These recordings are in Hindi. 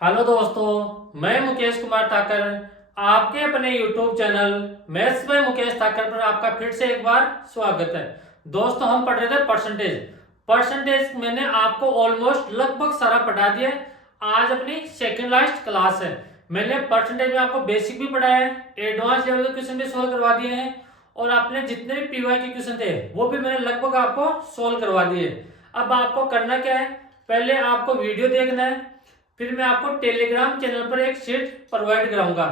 हेलो दोस्तों, मैं मुकेश कुमार ठाकर आपके अपने YouTube चैनल मैथ्स में मुकेश ठाकर पर आपका फिर से एक बार स्वागत है। दोस्तों, हम पढ़ रहे थे परसेंटेज मैंने आपको ऑलमोस्ट लगभग सारा पढ़ा दिया है। आज अपनी सेकंड लास्ट क्लास है। मैंने परसेंटेज में आपको बेसिक भी पढ़ाया है, एडवांस लेवल के क्वेश्चन भी सोल्व करवा दिए हैं और आपने जितने भी पीवाई के क्वेश्चन थे वो भी मैंने लगभग आपको सोल्व करवा दिए। अब आपको करना क्या है, पहले आपको वीडियो देखना है, फिर मैं आपको टेलीग्राम चैनल पर एक शीट प्रोवाइड कराऊंगा।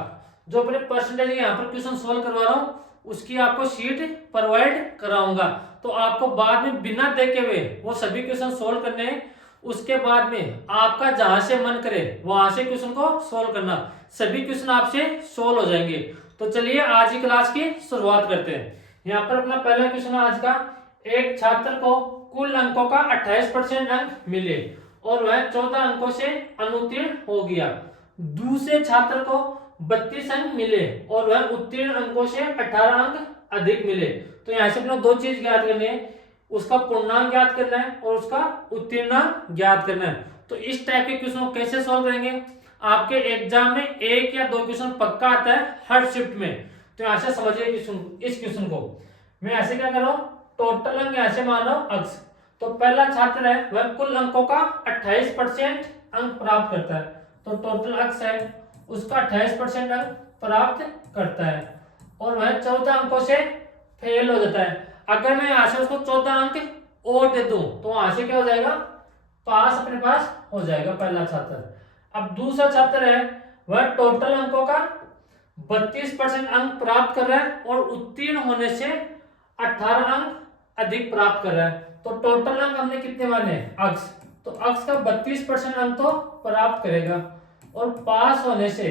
जो अपने परसेंटेज यहाँ पर क्वेश्चन सोल्व करवा रहा हूँ उसकी आपको शीट प्रोवाइड कराऊंगा, तो आपको बाद में बिना देखे हुए वो सभी क्वेश्चन सोल्व करने हैं। उसके बाद में आपका जहां से मन करे वहां से क्वेश्चन को सोल्व करना, सभी क्वेश्चन आपसे सोल्व हो जाएंगे। तो चलिए आज की क्लास की शुरुआत करते हैं। यहाँ पर अपना पहला क्वेश्चन आज का, एक छात्र को कुल अंकों का 28% अंक मिले और वह 14 अंकों से अनुत्तीर्ण हो गया। दूसरे छात्र को 32 अंक मिले और वह उत्तीर्ण अंकों से 18 अंक अधिक मिले। तो यहां से अपना दो चीज ज्ञात करनी है, उसका पूर्णांक ज्ञात करना है और उसका उत्तीर्णांक ज्ञात करना है। तो इस टाइप के क्वेश्चन को कैसे सॉल्व करेंगे, आपके एग्जाम में एक या दो क्वेश्चन पक्का आता है हर शिफ्ट में। तो यहां से समझिए इस क्वेश्चन को मैं ऐसे क्या कर रहा हूं, टोटल अंक यहां से मान रहा हूं अक्स। तो पहला छात्र है वह कुल अंकों का 28% अंक प्राप्त करता है, तो टोटल अक्स है उसका 28% अंक प्राप्त करता है और वह 14 अंकों से फेल हो जाता है। अगर मैं यहां से उसको 14 अंक और दे दूं तो वहां से क्या हो जाएगा, पास अपने पास हो जाएगा पहला छात्र। अब दूसरा छात्र है वह टोटल अंकों का 32% अंक प्राप्त कर रहा है और उत्तीर्ण होने से 18 अंक अधिक प्राप्त कर रहा है। तो टोटल अंक हमने कितने माने, अक्स, तो अक्स का 32% अंक तो प्राप्त करेगा और पास होने से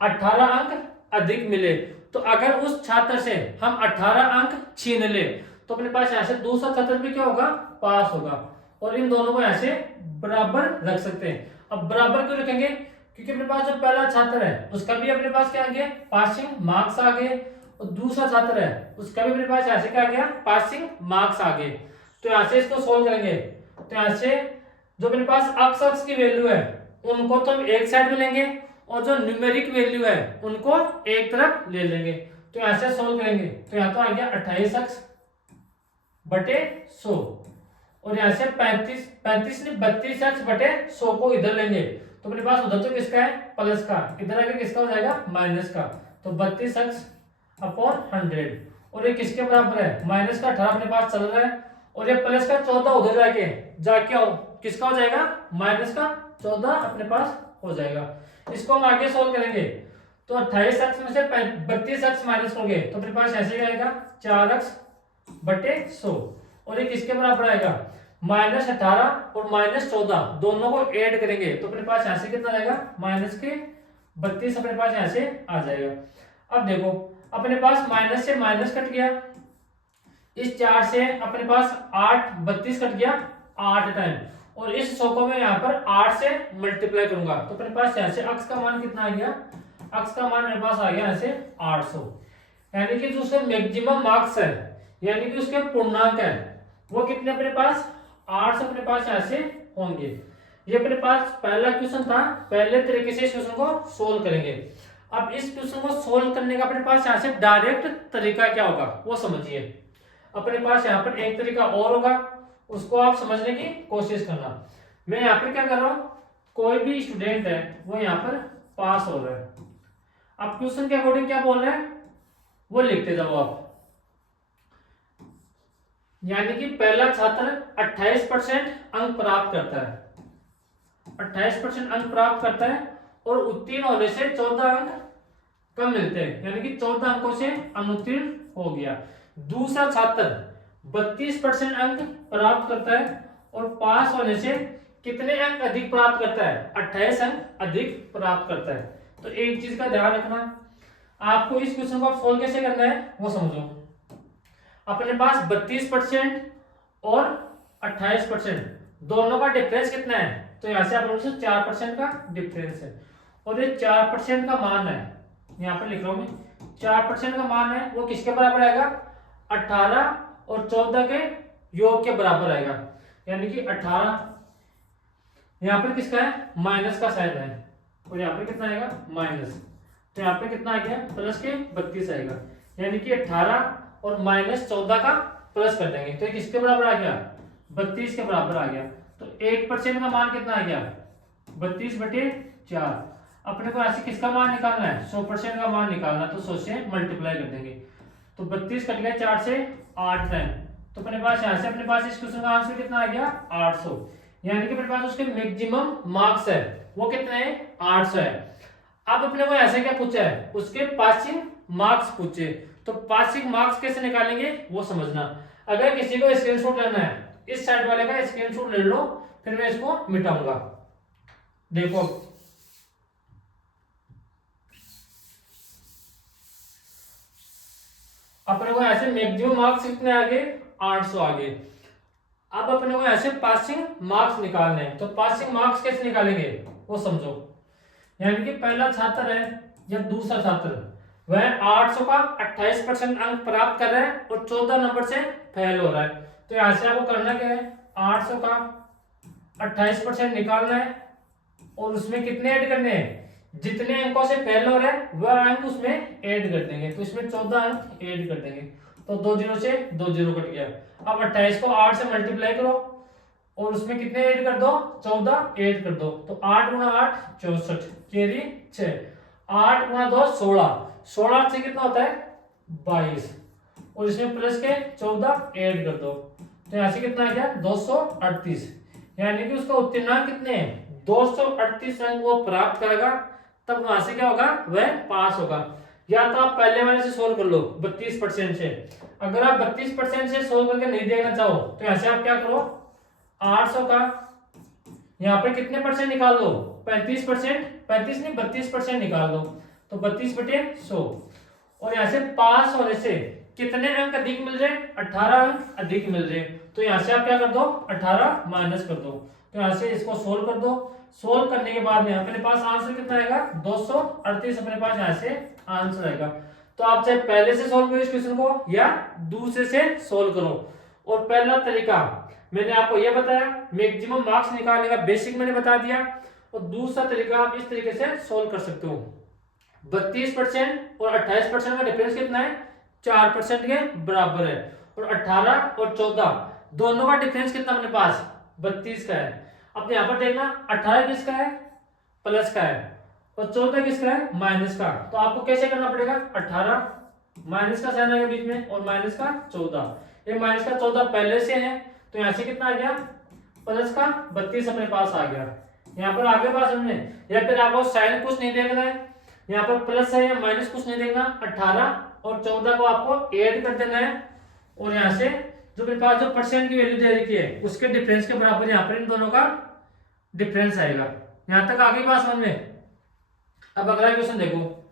18 अंक अधिक मिले। तो अगर उस छात्र से हम 18 अंक छीन ले तो अपने पास यहां से दूसरा छात्र भी क्या होगा, पास होगा। और इन दोनों को यहां से बराबर रख सकते हैं। अब बराबर क्यों रखेंगे, क्योंकि अपने पास जो पहला छात्र है उसका भी अपने पास क्या आ गया, पासिंग मार्क्स आ गए, और दूसरा छात्र है उसका भी अपने पास यहां से क्या आ गया, पासिंग मार्क्स आ गए। तो यहां से इसको सोल्व करेंगे तो यहां से जो अपने पास अक्स की वैल्यू है उनको तो हम एक साइड में लेंगे और जो न्यूमेरिक वैल्यू है उनको एक तरफ ले लेंगे। तो यहां से सोल्व करेंगे तो यहां तो आ गया 28 अक्स बटे 100 और यहां से 32 ने 32 अक्स बटे 100 को इधर लेंगे तो अपने पास उधर तो किसका है, प्लस का, इधर आगे किसका हो जाएगा, माइनस का। तो 32 अक्स अपॉन 100 और ये किसके बराबर है, माइनस का 18 अपने पास चल रहा है और ये प्लस का 14 उधर जाके हो किसका हो जाएगा, माइनस का 14 अपने पास हो जाएगा। इसको हम आगे सोल्व करेंगे तो 28 अक्स में से 32 अक्स माइनस करोगे तो अपने पास ऐसे आएगा 4 अक्स बटे 100 और ये किसके बराबर आएगा, -18 और -14 दोनों को ऐड करेंगे तो अपने पास यहां से कितना आएगा, माइनस के 32 अपने पास यहां से आ जाएगा। अब देखो अपने पास माइनस से माइनस कट गया, इस 4 से अपने पास 8 32 कट गया 8 टाइम और इस 100 को मैं यहाँ पर 8 से मल्टीप्लाई करूंगा तो अपने पास यहाँ से अक्स का मान कितना आ गया, अक्स का मान मेरे पास आ गया यहाँ से 800। यानी कि जो उसके मैक्सिमम मार्क्स है यानी कि उसके पूर्णांक है वो कितने अपने पास 8 अपने पास यहाँ से होंगे। ये अपने पास पहला क्वेश्चन था, पहले तरीके से इस क्वेश्चन को सोल्व करेंगे। अब इस क्वेश्चन को सोल्व करने का अपने पास यहाँ से डायरेक्ट तरीका क्या होगा वो समझिए। अपने पास यहाँ पर एक तरीका और होगा, उसको आप समझने की कोशिश करना। मैं यहाँ पर क्या कर रहा हूँ, कोई भी स्टूडेंट है वो यहाँ पर पास हो रहा है, अब क्वेश्चन के अकॉर्डिंग क्या बोल रहे हैं वो लिखते जाओ आप। यानी कि पहला छात्र 28% अंक प्राप्त करता है, 28% अंक प्राप्त करता है और उत्तीर्ण होने से 14 अंक कम मिलते हैं, यानी कि 14 अंकों से अनुत्तीर्ण हो गया। दूसरा छात्र 32% अंक प्राप्त करता है और पास होने से कितने अंक अधिक प्राप्त करता है, 28 अंक अधिक प्राप्त करता है। तो एक चीज का ध्यान रखना, आपको इस क्वेश्चन को सोल्व कैसे करना है वो समझो। अपने पास 32% और 28% दोनों का डिफरेंस कितना है, तो यहां से आप लोगों से 4% का डिफरेंस है और ये 4% का मान है, यहाँ पर लिख रहा हूं मैं 4% का मान है वो किसके बराबर आएगा, 18 और 14 के योग के बराबर आएगा। यानी कि 18 यहाँ पर किसका है, माइनस का साइन है और यहाँ पे कितना आएगा माइनस। तो यहाँ पे कितना आ गया प्लस के 32 आएगा, यानी कि 18 और -14 का प्लस कर देंगे तो ये किसके बराबर आ गया 32 के बराबर आ गया। तो 1% का मान कितना आ गया 32/4। अपने को ऐसे किसका मान निकालना है 100% का मान निकालना, तो 100 से मल्टीप्लाई कर देंगे। तो 32 कट गया 4 से 8 टाइम, तो अपने पास यहाँ से अपने पास इस क्वेश्चन का आंसर कितना आ गया 800, यानी कि अपने पास उसके मैक्सिमम मार्क्स है वो कितने हैं 800 है। अब अपने को ऐसे क्या पूछा है उसके पासिंग मार्क्स पूछे, तो पासिंग मार्क्स कैसे निकालेंगे वो समझना। अगर किसी को स्क्रीनशॉट लेना है इस साइड वाले का स्क्रीनशॉट ले लो, फिर मैं इसको मिटाऊंगा। देखो अपने को ऐसे मैक्सिमम मार्क्स कितने आ गए 800 आ गए। अब अपने को ऐसे पासिंग मार्क्स निकालने हैं, तो पासिंग मार्क्स कैसे निकालेंगे वो समझो। यानी कि पहला छात्र है या दूसरा छात्र वह 800 का 28% अंक प्राप्त कर रहा है और 14 नंबर से फेल हो रहा है। तो यहां से आपको करना क्या है 800 का 28% निकालना है और उसमें कितने ऐड करने हैं जितने अंकों से फेल हो रहा है वह अंक उसमें ऐड कर देंगे। तो इसमें 14 अंक ऐड कर देंगे, तो 2 0 से 2 0 कट गया। अब 28 को 8 से मल्टीप्लाई करो और उसमें कितने ऐड कर दो 14 ऐड कर दो, तो 8 गुणा 8 64 केरी 6, 8 गुणा 2 16, 16 से कितना होता है 22 और इसमें प्लस के 14 ऐड कर दो, तो यहाँ से कितना आ गया 238। यानी कि उसका उत्तीर्णांक कितने हैं 238 अंक वो प्राप्त करेगा, तब वहां से क्या होगा वह पास होगा। या तो आप पहले वाले से सोल्व कर लो 32% से, अगर आप 32% से सोल्व करके नहीं देखना चाहो तो यहाँ से आप क्या करो 800 का यहाँ पे कितने परसेंट निकाल दो 35%, 35 नहीं 32% निकाल दो, तो 32/100 और यहाँ से पास होने से कितने अंक अधिक मिल रहे 18 अंक अधिक मिल रहे, तो यहाँ से आप क्या कर दो 18 माइनस कर दो। तो यहाँ से इसको सोल्व कर दो, सोल्व करने के बाद में अपने पास आंसर कितना आएगा 238 अपने पास यहाँ से आंसर आएगा। तो आप चाहे पहले से सोल्व करो इस क्वेश्चन को या दूसरे से सोल्व करो। और पहला तरीका मैंने आपको यह बताया मैक्सिमम मार्क्स निकालने का बेसिक मैंने बता दिया, और दूसरा तरीका आप इस तरीके से सोल्व कर सकते हो। 32% और 28% का डिफरेंस कितना है 4% के बराबर है, और 18 और 14 दोनों का डिफरेंस कितना अपने पास 32 का है। अब यहाँ पर देखना 18 किसका है प्लस का है और 14 किसका है माइनस का, तो आपको कैसे करना पड़ेगा 18 माइनस का साइन आएगा बीच में और माइनस का 14, ये माइनस का 14 पहले से है तो यहाँ से कितना आ गया प्लस का 32 अपने पास आ गया। यहाँ पर आगे पास हमने या फिर आपको साइन कुछ नहीं देखना है, यहाँ पर प्लस है या माइनस कुछ नहीं देखना, 18 और 14 को आपको ऐड कर देना है और यहाँ से जो मेरे पास जो परसेंट की वैल्यू दे रखी है उसके डिफरेंस के बराबर यहाँ पर इन दोनों का डिफरेंस आएगा। यहाँ तक आगे बात समझ में। अब अगला क्वेश्चन देखो,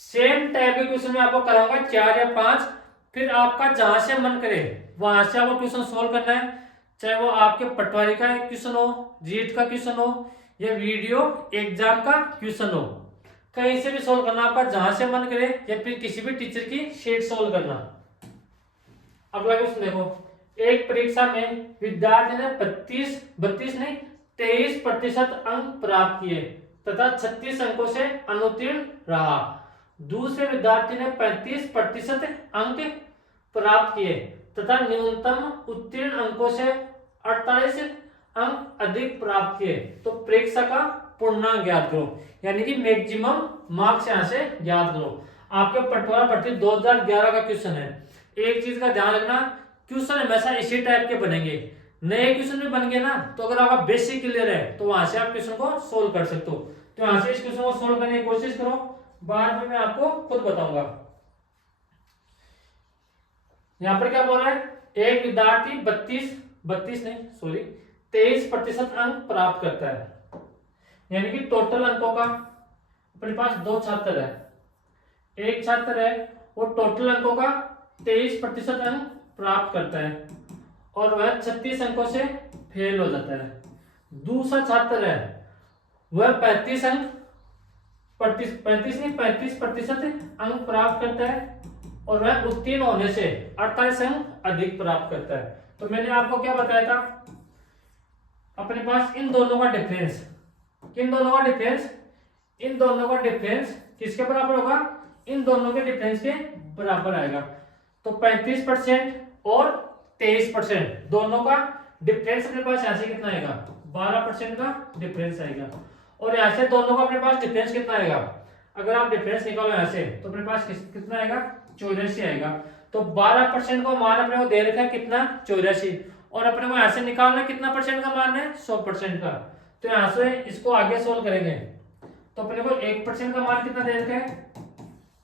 सेम टाइप के क्वेश्चन में आपको कराऊंगा 4 या 5, फिर आपका जहां से मन करे वहां से आपको क्वेश्चन सोल्व करना है, चाहे वो आपके पटवारी का क्वेश्चन हो, जीट का क्वेश्चन हो या वीडियो एग्जाम का क्वेश्चन हो, कहीं से भी सोल्व करना आपका जहां से मन करे, या फिर किसी भी टीचर की शीट सोल्व करना। अगला क्वेश्चन देखो, एक परीक्षा में विद्यार्थी ने 32 नहीं 23% अंक प्राप्त किए तथा 36 अंकों से अनुत्तीर्ण रहा। दूसरे विद्यार्थी ने 35% अंक प्राप्त किए तथा न्यूनतम उत्तीर्ण अंकों से 48 अंक अधिक प्राप्त किए, तो परीक्षा का पूर्णांक ज्ञात करो, यानी कि मैक्सिमम मार्क्स यहां से ज्ञात करो। आपके पटवारा भर्ती 2011 का क्वेश्चन है। एक चीज का ध्यान रखना क्वेश्चन हमेशा इसी टाइप के बनेंगे, नए क्वेश्चन भी बन गए ना तो अगर आपका बेसिक क्लियर है तो वहां से आप क्वेश्चन को सोल्व कर सकते हो। तो यहां से इस क्वेश्चन को सोल्व करने की कोशिश करो, बाद में मैं आपको खुद बताऊंगा। यहां पर क्या बोल रहा है, एक विद्यार्थी 23% अंक प्राप्त करता है, यानी कि टोटल अंकों का अपने पास दो छात्र है, एक छात्र है वो टोटल अंकों का 23% अंक प्राप्त करता है और वह 36 अंकों से फेल हो जाता है। दूसरा छात्र है वह 35% अंक प्राप्त करता है और वह उत्तीर्ण होने से 48 अंक अधिक प्राप्त करता है। तो मैंने आपको क्या बताया था, अपने पास इन दोनों का डिफरेंस इन दोनों का डिफरेंस किसके बराबर होगा, इन दोनों के डिफरेंस के बराबर आएगा। तो 35% और 23% दोनों का डिफरेंस अपने पास यहाँ से कितना आएगा, 12% का डिफरेंस आएगा। और यहाँ से दोनों का अपने पास डिफरेंस कितना आएगा, अगर आप डिफरेंस निकालो यहाँ से तो अपने पास कितना आएगा, 84 आएगा। तो 12% को मान अपने को दे रखा है कितना, 84, और अपने को यहाँ से निकालना कितना परसेंट का मान है, 100% का। तो यहाँ से इसको आगे सोल्व करेंगे तो अपने को 1% का मान कितना दे रखा है,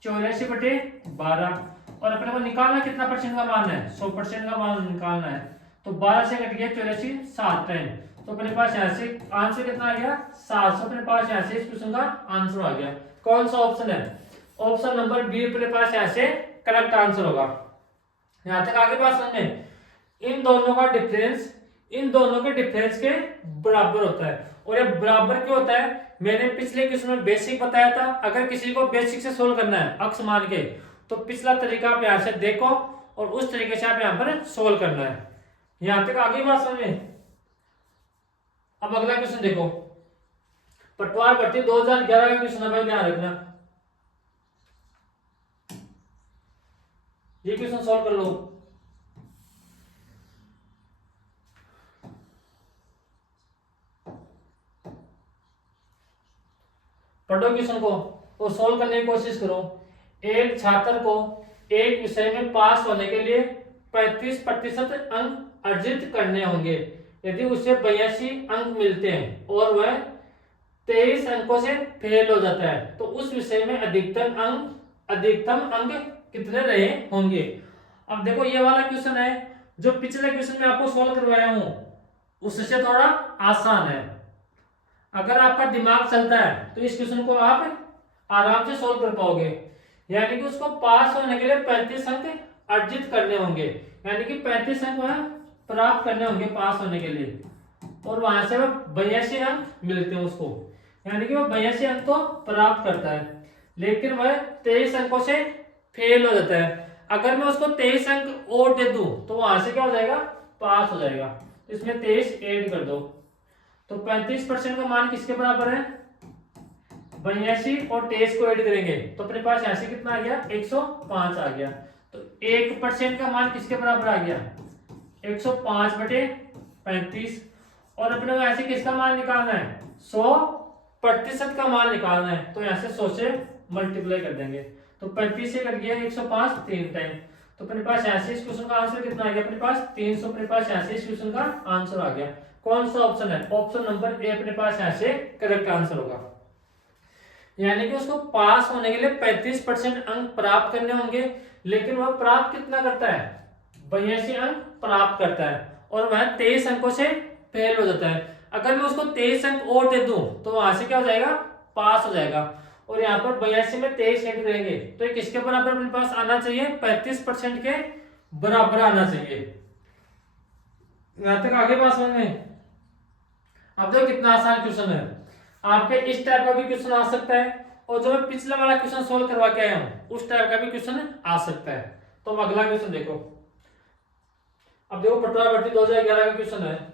84/12, और अपने को निकालना कितना परसेंट का मान है, 100% का मान निकालना है। तो 12 से कट गया 84, 7 टाइम, तो अपने पास यहाँ से आंसर कितना आ गया, 700। अपने पास यहाँ से इस क्वेश्चन का आंसर आ गया। कौन सा ऑप्शन है, ऑप्शन नंबर बी अपने पास यहाँ से करेक्ट आंसर होगा। यहाँ तक आगे बात समझ में, इन दोनों का डिफरेंस इन दोनों के डिफरेंस के बराबर होता है। और ये बराबर क्यों होता है, मैंने पिछले क्वेश्चन में बेसिक बताया था। अगर किसी को बेसिक से सोल्व करना है अक्स मान के, तो पिछला तरीका आप यहाँ से देखो और उस तरीके से आप यहाँ पर सोल्व करना है। यहाँ तक आगे बात समझ में। अब अगला क्वेश्चन देखो, पटवार भर्ती 2011 का क्वेश्चन है भाई, ध्यान रखना। ये क्वेश्चन सॉल्व कर लो। पढ़ो क्वेश्चन को और सॉल्व करने की कोशिश करो। एक छात्र को एक विषय में पास होने के लिए 35% अंक अर्जित करने होंगे। यदि उसे 82 अंक मिलते हैं और वह 23 अंकों से फेल हो जाता है, तो उस विषय में अधिकतम अंक कितने रहे होंगे। अब देखो ये वाला क्वेश्चन है जो पिछले क्वेश्चन में आपको सॉल्व करवाया हूं, उससे थोड़ा आसान है। अगर आपका दिमाग चलता है तो इस क्वेश्चन को आप आराम से सॉल्व कर पाओगे। यानी कि उसको पास होने के लिए 35 अंक अर्जित करने होंगे, यानी कि 35 अंक वह प्राप्त करने होंगे पास होने के लिए, और वहां से वह 82 अंक मिलते हैं उसको, यानी कि वह 82 अंक तो प्राप्त करता है, लेकिन वह 23 अंकों से फेल हो जाता है। अगर मैं उसको 23 अंक और दे दूं तो वहां से क्या हो जाएगा, पास हो जाएगा। इसमें 23 ऐड कर दो, तो 35% का मान किसके बराबर है, 82, और 23 को ऐड करेंगे तो अपने पास यहाँ से कितना आ गया, 105 आ गया। तो 1% का मान किसके बराबर आ गया, 105/35, और अपने को ऐसे किसका मान निकालना है, 100% का मान निकालना है। तो यहाँ से 100 से मल्टीप्लाई कर देंगे, तो 35 से कट गया 105 3 टाइम, तो अपने पास यहाँ से इस क्वेश्चन का आंसर कितना आ गया, अपने पास 300। अपने पास यहाँ से इस क्वेश्चन का आंसर आ गया। कौन सा ऑप्शन है, ऑप्शन नंबर ए अपने पास यहाँ से करेक्ट आंसर होगा। यानी कि उसको पास होने के लिए 35% अंक प्राप्त करने होंगे, लेकिन वह प्राप्त कितना करता है, 82 अंक प्राप्त करता है, और वह 23 अंकों से फेल हो जाता है। अगर मैं उसको 23 अंक और दे दूं तो वहां से क्या हो जाएगा, पास हो जाएगा। और यहाँ पर 82 में 23 ऐड करेंगे तो ये किसके बराबर अपने पास आना चाहिए, 35% के बराबर आना चाहिए। यहां तक आगे बात समझ में। अब देखो कितना आसान क्वेश्चन है, आपके इस टाइप का भी क्वेश्चन आ सकता है, और जो मैं पिछला वाला क्वेश्चन सोल्व करवा के आया हूं उस टाइप का भी क्वेश्चन आ सकता है। तो हम अगला क्वेश्चन देखो। अब देखो पटवार भर्ती 2011 का क्वेश्चन है,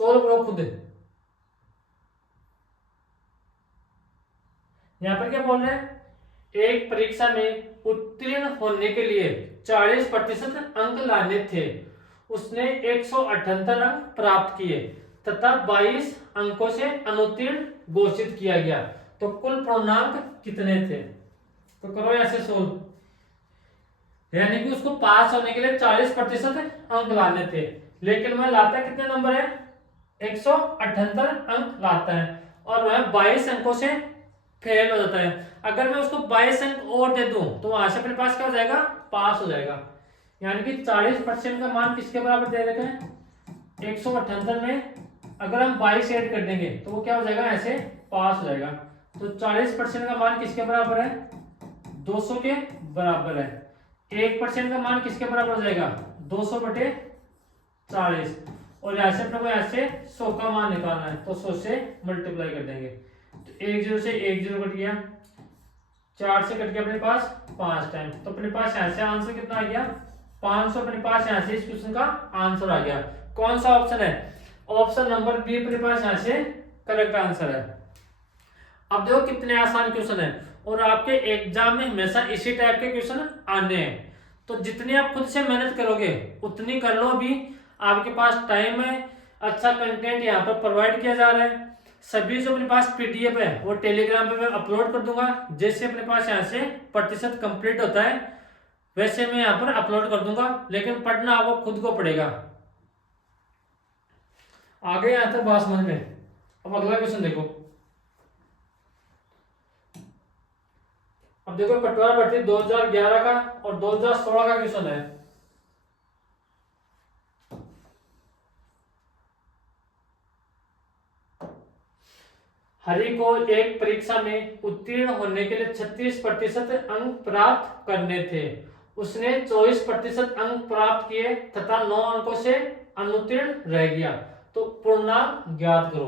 सोल्व करो खुद। यहां पर क्या बोल रहे हैं, एक परीक्षा में उत्तीर्ण होने के लिए 40% अंक लाने थे, उसने 178 अंक प्राप्त किए तथा 22 अंकों से अनुत्तीर्ण घोषित किया गया, तो कुल पूर्णांक कितने थे। तो करो ऐसे सोल्व। यानी कि उसको पास होने के लिए 40% अंक लाने थे, लेकिन वह लाता कितने नंबर है, 178 अंक लाता है, और वह 22 अंकों से फेल हो जाता है। अगर मैं उसको 22 अंक और दे दूं तो वहां से अपने पास क्या हो जाएगा, पास हो जाएगा। यानी कि 40% का मान किसके बराबर दे रखे हैं, 178 में अगर हम 22 ऐड कर देंगे तो वो क्या हो जाएगा, ऐसे पास हो जाएगा। तो 40% का मान किसके बराबर है, 200 के बराबर है। 1% का मान किसके बराबर हो जाएगा, 200/40, और यहाँ से अपने को यहाँ से 100 का मान निकालना है, तो 100 से मल्टीप्लाई कर देंगे। तो 1 0 से 1 0 कट गया, 4 से कट गया अपने पास 5 टाइम, तो अपने पास यहाँ से आंसर कितना आ गया, 500। अपने पास यहाँ से इस क्वेश्चन का आंसर आ गया। कौन सा ऑप्शन है, ऑप्शन नंबर बी अपने पास यहाँ से करेक्ट आंसर है। अब देखो कितने आसान क्वेश्चन है, और आपके एग्जाम में हमेशा इसी टाइप के क्वेश्चन आने हैं। तो जितनी आप खुद से मेहनत करोगे उतनी कर लो। अभी आपके पास टाइम है, अच्छा कंटेंट यहाँ पर प्रोवाइड किया जा रहा है। सभी जो अपने पास पीडीएफ है वो टेलीग्राम पे मैं अपलोड कर दूंगा। जैसे अपने पास यहाँ से प्रतिशत कंप्लीट होता है वैसे मैं यहाँ पर अपलोड कर दूंगा, लेकिन पढ़ना आपको खुद को पड़ेगा। आगे यहाँ तक बात समझ में। अब अगला क्वेश्चन देखो। अब देखो कटवारा भर्ती 2011 का और 2016 का क्वेश्चन है। हरि को एक परीक्षा में उत्तीर्ण होने के लिए 36% अंक प्राप्त करने थे। उसने 24% अंक प्राप्त किए तथा 9 अंकों से अनुत्तीर्ण रह गया। तो पूर्णांक ज्ञात करो।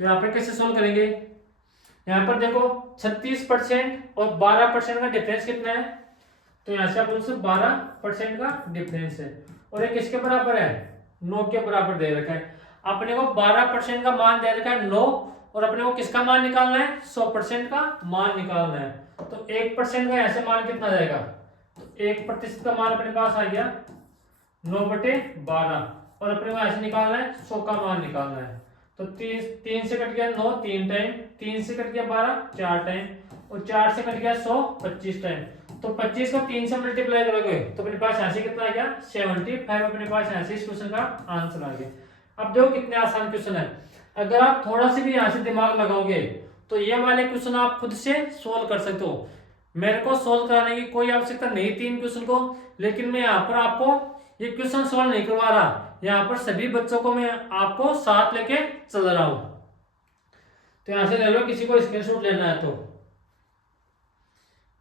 तो यहाँ पर कैसे सोल्व करेंगे? यहाँ पर देखो 36% और 12% का डिफरेंस कितना है? तो यहाँ से अपन से 12% का डिफरेंस है, और ये किसके बराबर है? 9 के बराबर दे रखा है। अपने को 12% का मान दे रखा है 9, और अपने को किसका मान निकालना है? 100% का मान निकालना है। तो 1% का यहाँ से मान कितना जाएगा? तो 1% का मान अपने पास आ गया 9/12, और अपने को ऐसे निकालना है 100 का मान निकालना है। तो 3 से कट गया 9 3 टाइम, 3 से कट गया 12 4 टाइम, और 4 से कट गया 100 25 टाइम। तो 25 को 3 से मल्टीप्लाई करोगे तो अपने पास यहाँ से कितना आ गया? 75। अपने पास यहाँ से इस क्वेश्चन का आंसर आ गया। अब देखो कितने आसान क्वेश्चन है। अगर आप थोड़ा सा भी यहाँ से दिमाग लगाओगे तो ये वाले क्वेश्चन आप खुद से सोल्व कर सकते हो। मेरे को सोल्व कराने की कोई आवश्यकता नहीं 3 क्वेश्चन को, लेकिन मैं यहाँ पर आपको ये क्वेश्चन सोल्व नहीं करवा रहा। यहाँ पर सभी बच्चों को मैं आपको साथ लेके चल रहा हूं। तो यहां से ले लो, किसी को स्क्रीनशॉट लेना है तो।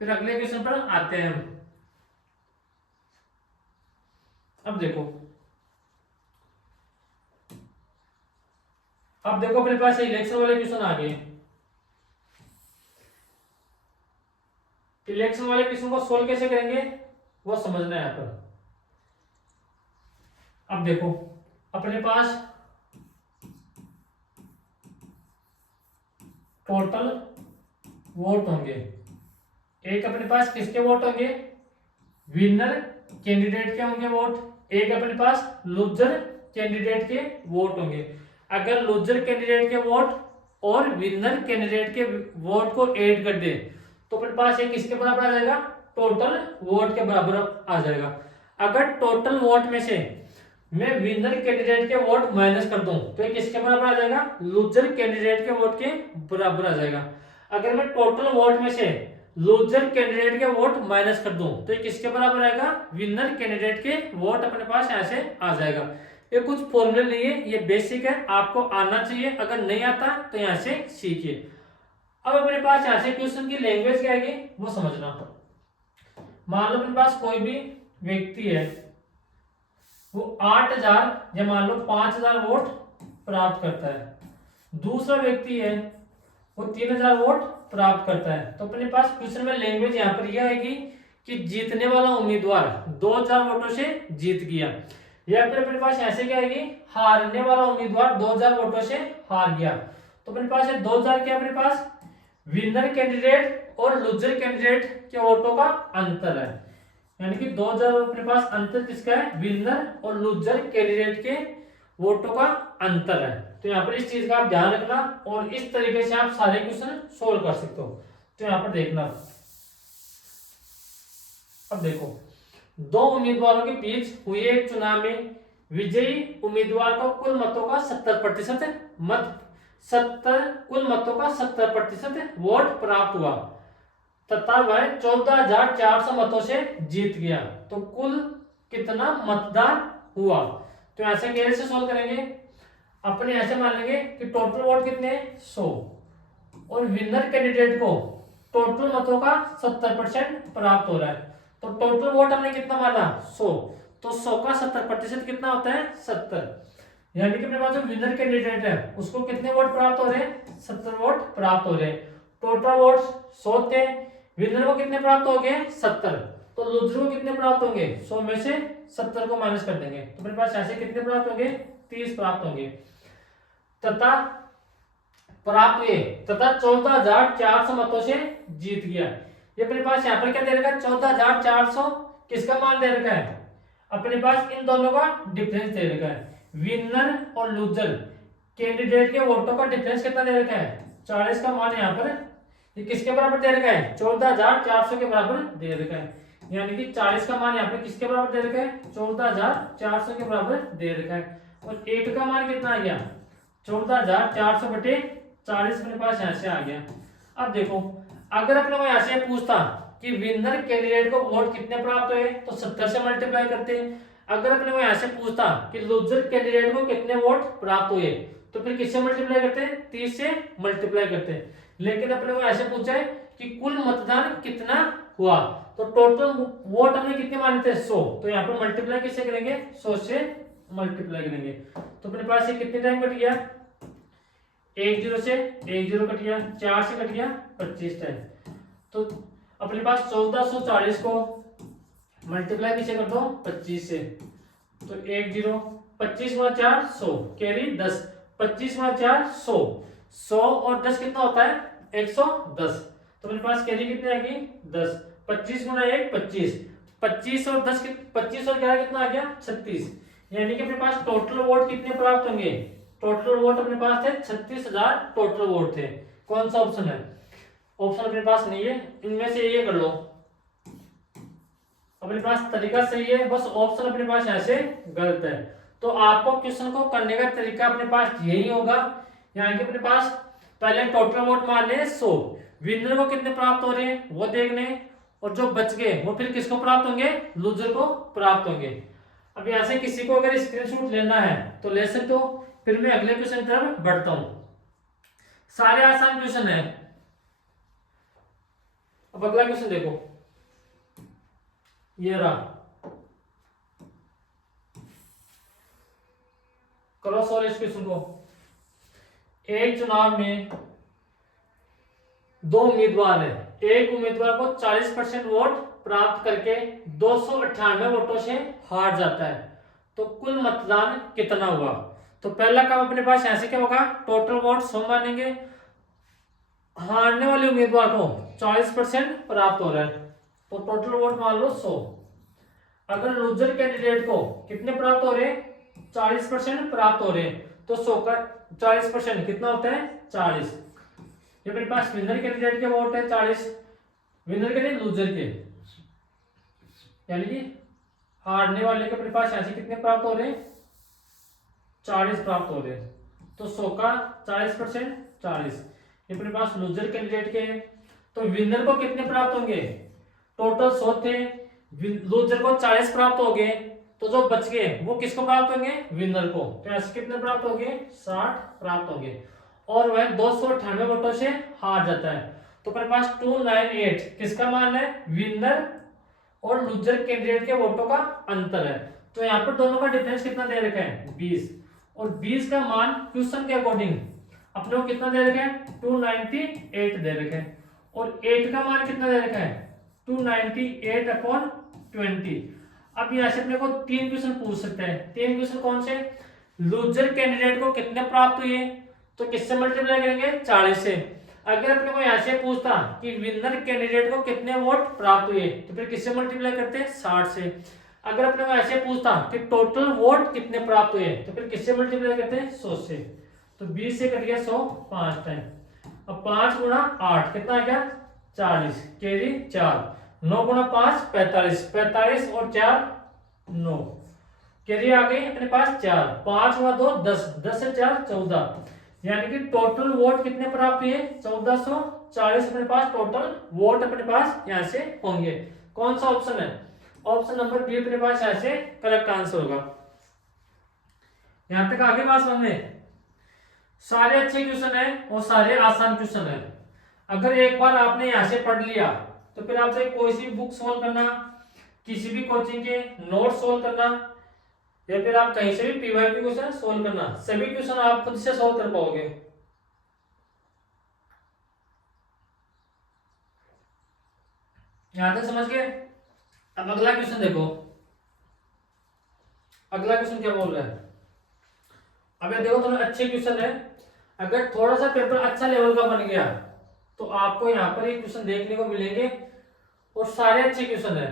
फिर अगले क्वेश्चन पर आते हैं हम। अब देखो अपने पास इलेक्शन वाले क्वेश्चन आ गए। इलेक्शन वाले क्वेश्चन को सोल्व कैसे करेंगे वो समझना है यहाँ पर। अब देखो अपने पास टोटल वोट होंगे। एक अपने पास किसके वोट होंगे? विनर कैंडिडेट के होंगे वोट। एक अपने पास लूजर कैंडिडेट के वोट होंगे। अगर लूजर कैंडिडेट के वोट और विनर कैंडिडेट के वोट को ऐड कर दे तो अपने पास एक किसके बराबर आ जाएगा? टोटल वोट के बराबर आ जाएगा। अगर टोटल वोट में से मैं विनर कैंडिडेट के वोट माइनस कर दूं तो ये किसके बराबर आ जाएगा? लूजर कैंडिडेट के वोट के बराबर आ जाएगा। अगर मैं टोटल वोट में से लूजर कैंडिडेट के वोट माइनस कर दूं तो ये किसके बराबर आएगा? विनर कैंडिडेट के वोट अपने पास यहाँ से आ जाएगा। ये कुछ फॉर्मूला नहीं है, ये बेसिक है, आपको आना चाहिए। अगर नहीं आता तो यहाँ से सीखिए। अब अपने पास यहाँ से क्वेश्चन की लैंग्वेज क्या आएगी वो समझना। मान लो अपने पास कोई भी व्यक्ति है, वो 8000 या मान लो 5000 वोट प्राप्त करता है। दूसरा व्यक्ति है वो 3000 वोट प्राप्त करता है। तो अपने पास क्वेश्चन में लैंग्वेज यहाँ पर यह आएगी कि जीतने वाला उम्मीदवार 2000 वोटों से जीत गया, या फिर अपने पास ऐसे क्या आएगी? हारने वाला उम्मीदवार 2000 वोटों से हार गया। तो अपने पास ये 2000 क्या? अपने पास विनर कैंडिडेट और लूजर कैंडिडेट के वोटों का अंतर है, यानी कि 2000 अपने पास अंतर किसका है? विनर और लूजर कैंडिडेट के वोटों का अंतर है। तो यहाँ पर इस चीज का आप ध्यान रखना, और इस तरीके से आप सारे क्वेश्चन सोल्व कर सकते हो। तो यहाँ पर देखना। अब देखो दो उम्मीदवारों के बीच हुए एक चुनाव में विजयी उम्मीदवार को कुल मतों का 70% वोट प्राप्त हुआ तथा वह 14,400 मतों से जीत गया। तो कुल कितना मतदान हुआ? तो ऐसे कैसे से सोल्व करेंगे? अपने ऐसे मान लेंगे कि टोटल वोट कितने हैं? 100, और विनर कैंडिडेट को टोटल मतों का 70% प्राप्त हो रहा है। तो टोटल वोट हमने कितना माना? 100। तो 100 का 70% कितना होता है? 70। यानी कि अपने पास जो विनर कैंडिडेट है उसको कितने वोट प्राप्त हो रहे हैं? 70 वोट प्राप्त हो रहे हैं। टोटल वोट 100 थे, विनर को कितने प्राप्त हो गए? 70। तो लूजर को कितने प्राप्त होंगे, 100 में से 70 को माइनस कर देंगे तो मेरे पास ऐसे कितने प्राप्त होंगे, 30 प्राप्त होंगे। तथा प्राप्त हुए तथा 14,400 मतों से जीत गया। ये अपने पास यहाँ पर क्या दे रखा है, 14,400 किसका मान दे रखा है, अपने पास इन दोनों का डिफरेंस दे रखा है। विनर और लूजर कैंडिडेट के वोटों का डिफरेंस कितना दे रखा है, 40 का मान यहाँ पर ये किसके बराबर दे रखा है, 14,400 के बराबर दे रखा है। यानी कि 40 का मान यहाँ पे किसके बराबर दे रखा है, 14,400 के बराबर दे रखा है। और 8 का मान कितना आ गया, 14,400 बटे 40 अपने पास यहाँ से आ गया। अब देखो अगर अपने को यहाँ से पूछता कि विनर कैंडिडेट को वोट कितने प्राप्त हुए तो 70 से मल्टीप्लाई करते। अगर अपने को यहाँ से पूछता कि लूजर कैंडिडेट को कितने वोट प्राप्त हुए तो फिर किससे मल्टीप्लाई करते, 30 से मल्टीप्लाई करते। लेकिन अपने को ऐसे पूछा है कि कुल मतदान कितना हुआ तो टोटल वोट हमने कितने माने थे, 100, तो यहाँ पर मल्टीप्लाई किससे करेंगे, 100 से मल्टीप्लाई करेंगे। तो अपने पास ये कितने टाइम कट गया, 1 0 से 1 0 कट गया, 4 से कट गया 25 टाइम। तो अपने पास 1440 को मल्टीप्लाई किसे कर दो, 25 से, तो 1 0 25 गुणा 4 100 कैरी 10, 25 गुणा 4 100, 100 और 10 कितना होता है, 110। तो मेरे पास कैरी कितनी आएगी, 10, 25 गुणा 1 25, 25 और 10 25 और 11 कितना आ गया, 36। यानी कि अपने पास टोटल वोट कितने प्राप्त होंगे, टोटल वोट अपने पास थे 36,000 टोटल वोट थे। कौन सा ऑप्शन है, ऑप्शन अपने पास नहीं है, इनमें से ये कर लो। अपने पास तरीका सही है, बस ऑप्शन अपने पास यहाँ से गलत है। तो आपको क्वेश्चन को करने का तरीका अपने पास यही होगा, यहाँ के अपने पास पहले टोटल वोट मान ले 100, विनर को कितने प्राप्त हो रहे हैं वो देखने, और जो बच गए वो फिर किसको प्राप्त होंगे, लूजर को प्राप्त होंगे। अब यहाँ से किसी को अगर स्क्रीनशॉट लेना है तो ले सकते हो, फिर मैं अगले क्वेश्चन की तरफ बढ़ता हूं। सारे आसान क्वेश्चन है। अब अगला क्वेश्चन देखो, ये रहा, करो सॉल्व इस क्वेश्चन को। एक चुनाव में 2 उम्मीदवार है, एक उम्मीदवार को 40% वोट प्राप्त करके 298 वोटों से हार जाता है, तो कुल मतदान कितना हुआ। तो पहला काम अपने पास यहां से क्या होगा, टोटल वोट 100 मानेंगे, हारने वाले उम्मीदवार को 40% प्राप्त हो रहा है तो टोटल वोट मान लो 100। अगर लूजर कैंडिडेट को कितने प्राप्त हो रहे हैं, 40% प्राप्त हो रहे हैं, तो 100 का 40% कितना होता है, 40। ये मेरे पास विनर कैंडिडेट के वोट है 40, विनर के नहीं लूजर के, यानी कि हारने वाले के अपने पास यहाँ से कितने प्राप्त हो रहे हैं, 40 प्राप्त हो रहे हैं, तो 100 का 40% 40। ये अपने पास लूजर कैंडिडेट के हैं, तो विनर को कितने प्राप्त होंगे, टोटल 100 थे, लूजर को 40 प्राप्त हो गए, तो जो बच गए वो किसको प्राप्त होंगे, विनर को, तो ऐसे कितने प्राप्त होंगे, 60 प्राप्त होंगे, और वह 298 वोटों से हार जाता है। तो अपने पास 298 किसका मान है, विनर और लूजर कैंडिडेट के वोटों का अंतर है। तो यहाँ पर दोनों का डिफरेंस कितना दे रखा है, 20, और 20 का मान क्वेश्चन के अकॉर्डिंग अपने को कितना दे रखा है, 298 दे रखा है, और 8 का मान कितना दे रखा है, 298/20। अब यहाँ से अपने को 3 क्वेश्चन पूछ सकते हैं। 3 क्वेश्चन कौन से, लूजर कैंडिडेट को कितने प्राप्त हुए तो किससे मल्टीप्लाई करेंगे, 40 से। अगर अपने को यहाँ से पूछता कि विनर कैंडिडेट को कितने वोट प्राप्त हुए तो फिर किससे मल्टीप्लाई करते हैं, 60 से। अगर अपने को ऐसे पूछता कि टोटल वोट कितने प्राप्त हुए तो फिर किससे मल्टीप्लाई करते हैं, 100 से। तो 20 से कट गया 100 5 टाइम, अब 5 गुणा 8 कितना आ गया, 40 कैरी 4, 9 गुणा 5 45, 45 और 4 9 कैरी आ गई अपने पास 4, 5 गुणा 2 10, 10 से 4 14, यानी कि टोटल वोट कितने प्राप्त हुए, 1440 अपने पास टोटल वोट अपने पास यहाँ से होंगे। कौन सा ऑप्शन है, ऑप्शन नंबर बी अपने पास यहाँ से करेक्ट आंसर होगा। यहां तक आगे बात समझ में, सारे अच्छे क्वेश्चन है और सारे आसान क्वेश्चन है। अगर एक बार आपने यहां से पढ़ लिया तो फिर आपसे कोई सी बुक सोल्व करना, किसी भी कोचिंग के नोट सोल्व करना, या फिर आप कहीं से भी पीवाईक्यू क्वेश्चन सोल्व करना, सभी क्वेश्चन आप खुद से सोल्व कर पाओगे। यहां तक समझ गए। अब अगला क्वेश्चन देखो, अगला क्वेश्चन क्या बोल रहा है। अब ये देखो थोड़ा अच्छे क्वेश्चन है, अगर थोड़ा सा पेपर अच्छा लेवल का बन गया तो आपको यहाँ पर ये क्वेश्चन देखने को मिलेंगे और सारे अच्छे क्वेश्चन है।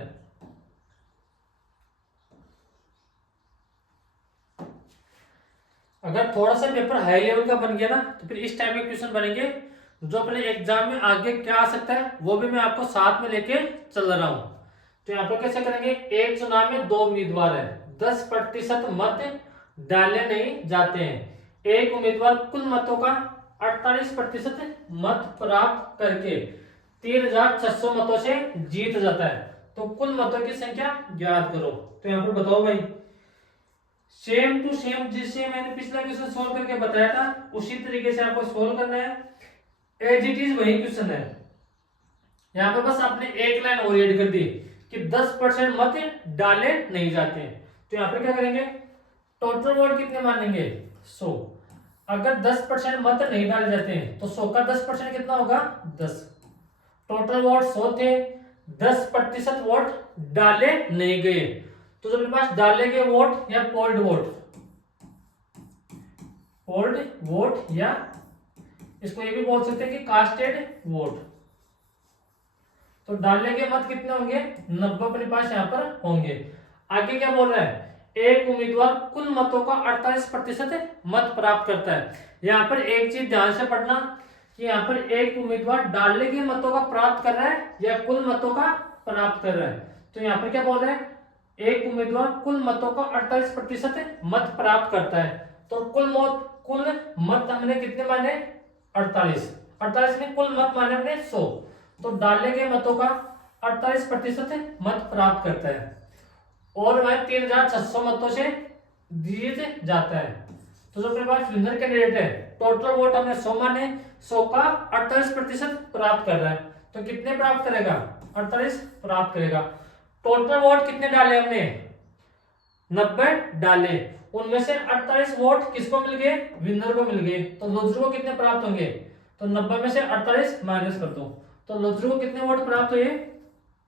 अगर थोड़ा सा पेपर हाई लेवल का बन गया ना तो फिर इस टाइप के क्वेश्चन बनेंगे जो अपने एग्जाम में आगे क्या आ सकता है वो भी मैं आपको साथ में लेके चल रहा हूं। तो यहाँ पर कैसे करेंगे, एक चुनाव में 2 उम्मीदवार है, 10% मत डाले नहीं जाते हैं, एक उम्मीदवार कुल मतों का 48% मत प्राप्त करके 3600 मतों से जीत जाता है, तो कुल मतों की संख्या ज्ञात करो। तो यहाँ पर बताओ भाई, सेम टू सेम जिससे मैंने पिछला क्वेश्चन सोल्व करके बताया था उसी तरीके से आपको सोल्व करना है, एज इट इज वही क्वेश्चन है। यहाँ पर बस आपने एक लाइन और ऐड कर दी कि 10% मत डाले नहीं जाते। तो यहाँ पर क्या करेंगे, टोटल वोट कितने मानेंगे, 100। अगर 10% मत नहीं डाले जाते हैं तो 100 का 10% कितना होगा, 10। टोटल वोट 100 थे, 10% वोट डाले नहीं गए, तो जब मेरे पास डाले गए वोट या पोल्ड वोट या इसको ये भी बोल सकते हैं कि कास्टेड वोट, तो डालने के मत कितने होंगे, 90 अपने पास यहाँ पर होंगे। आगे क्या बोल रहा है, एक उम्मीदवार कुल मतों का 48% मत प्राप्त करता है। यहाँ पर एक चीज ध्यान से पढ़ना कि यहाँ पर एक उम्मीदवार डालने के मतों का प्राप्त कर रहा है या कुल मतों का प्राप्त कर रहा है। तो यहाँ पर क्या बोल रहा है, एक उम्मीदवार कुल मतों का 48% मत प्राप्त करता है, तो कुल मत हमने कितने माने, 48 में कुल मत माने हमने 100, तो डाले गए मतों का 48% मत प्राप्त करता है और वह 3600 मतों से जीत जाता है। तो जो अपने पास विनर कैंडिडेट है, टोटल वोट हमने 100 माने, 100 का 48% प्राप्त कर रहा है, तो कितने प्राप्त करेगा, 48 प्राप्त करेगा। टोटल वोट कितने डाले हमने, 90 डाले, उनमें से 48 वोट किसको मिल गए, विनर को मिल गए, तो लूजर को कितने प्राप्त होंगे, तो 90 में से 48 माइनस कर दो, तो लूजर को कितने वोट प्राप्त हुए,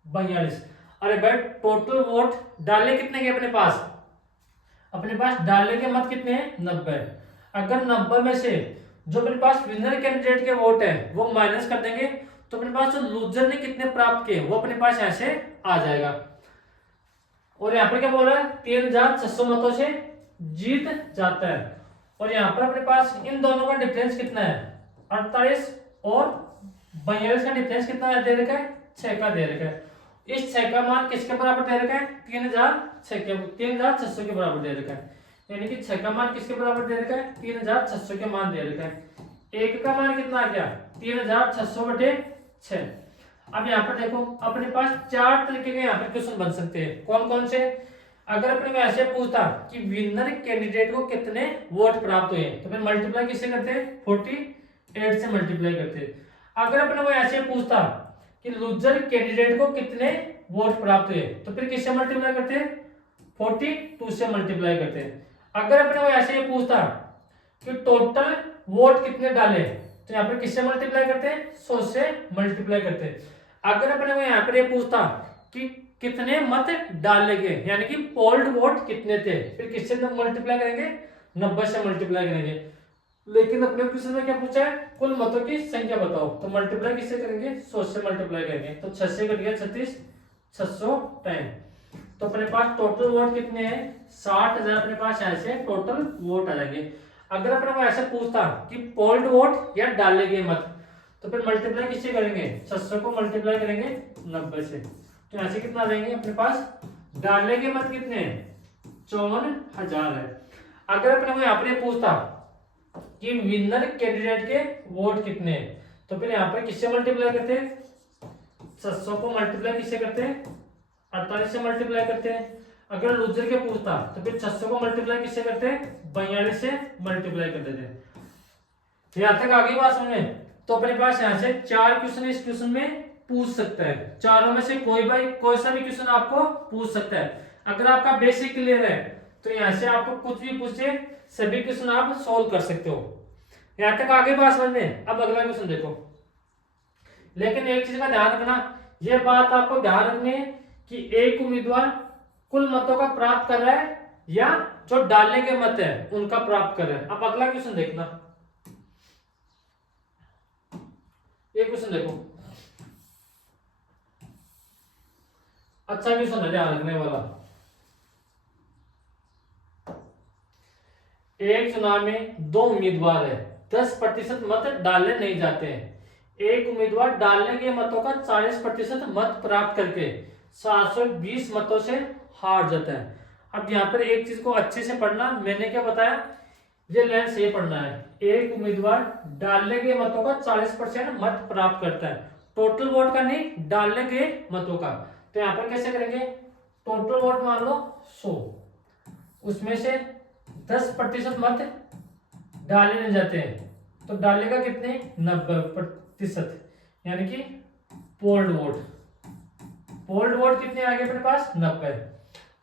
42। अरे भाई टोटल वोट डाले कितने गए अपने पास डाले के मत कितने हैं, 90। अगर 90 में से जो अपने पास विनर कैंडिडेट के वोट है वो माइनस कर देंगे तो अपने पास जो लूजर ने कितने प्राप्त किए वो अपने पास ऐसे आ जाएगा। और यहाँ पर क्या बोल रहा है, 3600 मतों से जीत जाता है, और यहाँ पर अपने पास इन दोनों का डिफरेंस कितना है, 48 और 42 का डिफरेंस कितना दे रखा है, 6 का दे रखा है। इस 6 का मान किसके बराबर दे रखा है, 3600 के बराबर दे रखा है, यानी कि 6 का मान किसके बराबर दे रखा है, 3600 के मान दे रखा है। एक का मान कितना आ गया, 3600/6। अब यहाँ पर देखो अपने पास 4 तरीके के यहाँ पर क्वेश्चन बन सकते हैं, कौन कौन से। अगर अपने को ऐसे पूछता कि विनर कैंडिडेट को कितने वोट प्राप्त हुए तो फिर मल्टीप्लाई किससे करते, 48 से मल्टीप्लाई करते। अगर अपने को ऐसे पूछता कि लूजर कैंडिडेट को कितने वोट प्राप्त हुए तो फिर किससे मल्टीप्लाई करते, 42 से मल्टीप्लाई करते। अगर अपने को ऐसे ही पूछता कि टोटल वोट कितने डाले तो यहाँ पर किससे मल्टीप्लाई करते, 100 से मल्टीप्लाई करते। अगर अपने को यहाँ पर ये पूछता कि कितने मत डाले गए यानी कि पोल्ड वोट कितने थे, फिर किससे मल्टीप्लाई करेंगे, 90 से मल्टीप्लाई करेंगे। लेकिन अपने क्वेश्चन में क्या पूछा है, कुल मतों की संख्या बताओ, तो मल्टीप्लाई किससे करेंगे, 100 से मल्टीप्लाई करेंगे, तो 6 से कट गया 36, 600 टाइम। तो अपने पास टोटल वोट कितने हैं, 60,000 अपने पास ऐसे टोटल वोट आ जाएंगे। अगर अपने को ऐसे पूछता कि पोल्ड वोट या डाले गए मत तो फिर मल्टीप्लाई किससे करेंगे, 600 को मल्टीप्लाई करेंगे 90 से, तो ऐसे कितना आ जाएंगे अपने पास, डाले गए मत कितने हैं, 54,000 है। अगर अपने को यहाँ पर पूछता कि विनर कैंडिडेट के वोट कितने हैं तो फिर यहाँ पर किससे मल्टीप्लाई करते हैं, 600 को मल्टीप्लाई किससे करते हैं, 48 से मल्टीप्लाई करते हैं। अगर लूजर के पूछता तो फिर 600 को मल्टीप्लाई किससे करते हैं, 42 से मल्टीप्लाई कर देते हैं। यहाँ तक आगे बात समझ में। तो अपने पास यहाँ से 4 क्वेश्चन इस क्वेश्चन में पूछ सकता है, चारों में से कोई सा भी क्वेश्चन आपको पूछ सकता है। अगर आपका बेसिक क्लियर है तो यहाँ से आपको कुछ भी पूछे सभी क्वेश्चन आप सोल्व कर सकते हो। यहाँ तक आगे बात समझ में। अब अगला क्वेश्चन देखो, लेकिन एक चीज का ध्यान रखना, यह बात आपको ध्यान रखनी है कि एक उम्मीदवार कुल मतों का प्राप्त कर रहा है या जो डालने के मत है उनका प्राप्त कर रहा है। अब अगला क्वेश्चन देखना, ये क्वेश्चन देखो, अच्छा क्वेश्चन है, ध्यान रखने वाला। एक चुनाव में दो उम्मीदवार है, 10% मत डालने नहीं जाते हैं। एक उम्मीदवार डालने के मतों का 40% मत प्राप्त करके 720 मतों से हार जाता है। अब यहाँ पर एक चीज को अच्छे से पढ़ना, मैंने क्या बताया, ये लाइन से पढ़ना है। एक उम्मीदवार डालने के मतों का 40% मत प्राप्त करता है, टोटल वोट का नहीं, डालने के मतों का। तो यहाँ पर कैसे करेंगे, टोटल वोट मान लो 100, उसमें से 10% मत डाले नहीं जाते हैं, तो डालेगा कितने, 90%, यानी कि पोल्ड वोट। पोल्ड वोट कितने आ गए अपने पास, 90।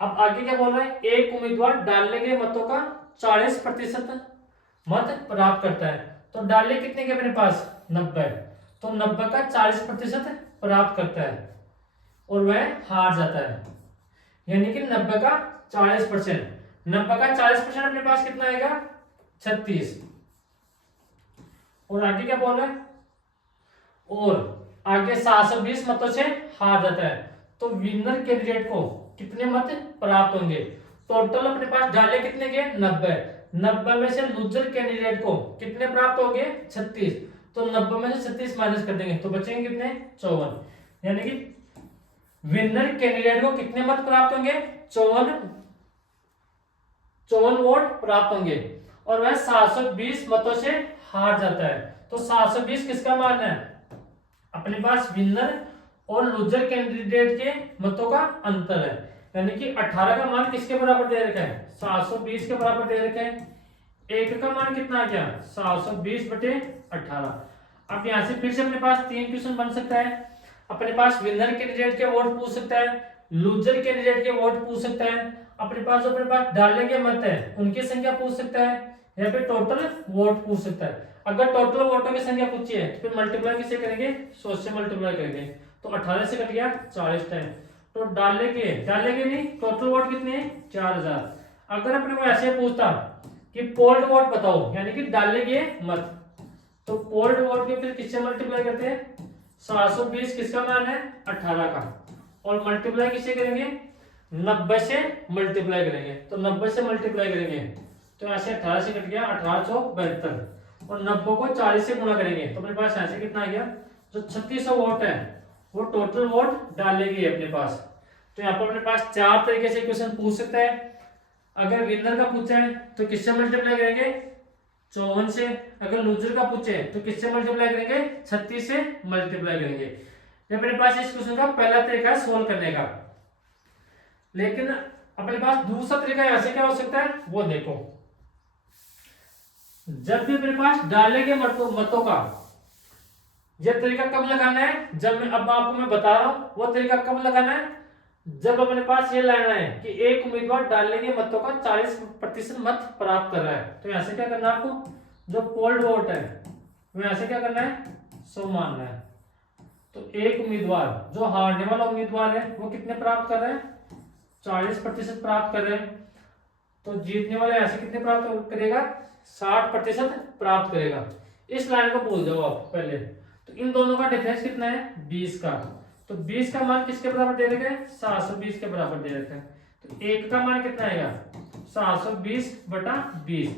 अब आगे क्या बोल रहे हैं, एक उम्मीदवार डालने के मतों का 40% मत प्राप्त करता है, तो डाले कितने के अपने पास, 90, तो 90 का 40% प्राप्त करता है और वह हार जाता है, यानी कि 90 का 40%। 90 का 40% अपने पास कितना आएगा, 36। और आगे क्या बोल रहे हैं, और आगे 720 मतों से हार जाता है, तो विनर कैंडिडेट को कितने मत प्राप्त होंगे। टोटल अपने पास डाले कितने के, 90। 90 में से लूजर कैंडिडेट को कितने प्राप्त होंगे, 36। तो 90 में से 36 माइनस कर देंगे तो बचेंगे कितने, 54। यानी कि विनर कैंडिडेट को कितने मत प्राप्त होंगे, 54 वोट प्राप्त होंगे, और वह 720 मतों से हार जाता है। तो 720 किसका मान है, अपने पास विनर और लूजर कैंडिडेट के मतों का अंतर है, यानी कि 18 का मान किसके बराबर दे रखा है, 720 के बराबर दे रखा है। एक का मान कितना आ गया, 720/18। अब यहां से फिर से अपने पास 3 क्वेश्चन बन सकता है। अपने पास विनर कैंडिडेट के वोट पूछ सकता है, लूजर कैंडिडेट के वोट पूछ सकता है, अपने पास डालने के मत है उनकी संख्या पूछ सकता है, या फिर टोटल वोट पूछ सकता है। अगर टोटल वोटों की संख्या पूछी है तो फिर मल्टीप्लाई किसे करेंगे, 100 से मल्टीप्लाई करेंगे, तो 18 से कट गया 40 टाइम। तो डालने के नहीं, टोटल वोट कितने हैं, 4000। अगर अपने को ऐसे पूछता कि पोल्ड वोट बताओ, यानी कि डालने के मत, तो पोल्ड वोट के फिर किससे मल्टीप्लाई करते हैं, 720 किसका मान है, 18 का, और मल्टीप्लाई किसे करेंगे, 90 से मल्टीप्लाई करेंगे। तो 90 से मल्टीप्लाई करेंगे तो ऐसे 18 से कट गया 1872, और 90 को 40 से गुणा करेंगे तो अपने पास ऐसे कितना आ गया, जो 3600 वोट है वो टोटल वोट डालेगी अपने पास। तो यहाँ पर अपने पास 4 तरीके से क्वेश्चन पूछ सकता है। अगर विनर का पूछा है तो किससे मल्टीप्लाई करेंगे, 54 से। अगर लूजर का पूछे तो किससे मल्टीप्लाई करेंगे, 36 से मल्टीप्लाई करेंगे। ये अपने पास इस क्वेश्चन का पहला तरीका है सोल्व करने का। लेकिन अपने पास दूसरा तरीका ऐसे क्या हो सकता है, वो देखो। जब भी अपने पास डाले गए मतों का, यह तरीका कब लगाना है, जब मैं अब आपको मैं बता रहा हूं वो तरीका कब लगाना है, जब अपने पास ये लाना है कि एक उम्मीदवार डालने के मतों का 40% मत प्राप्त कर रहा है। तो यहां से क्या करना है आपको, जो पोल्ड वोट है वो यहां से क्या करना है, 100 मानना है। तो एक उम्मीदवार जो हारने वाला उम्मीदवार है वो कितने प्राप्त कर रहे हैं, 40% प्राप्त कर रहे हैं, तो जीतने वाले ऐसे कितने प्राप्त करेगा, 60% प्राप्त करेगा। इस लाइन को भूल जाओ आप पहले। तो इन दोनों का डिफरेंस कितना है, 20 का। तो 20 का मान किसके बराबर दे रखा है, 720 के बराबर दे रखा है। तो एक का मान कितना आएगा, 720/20।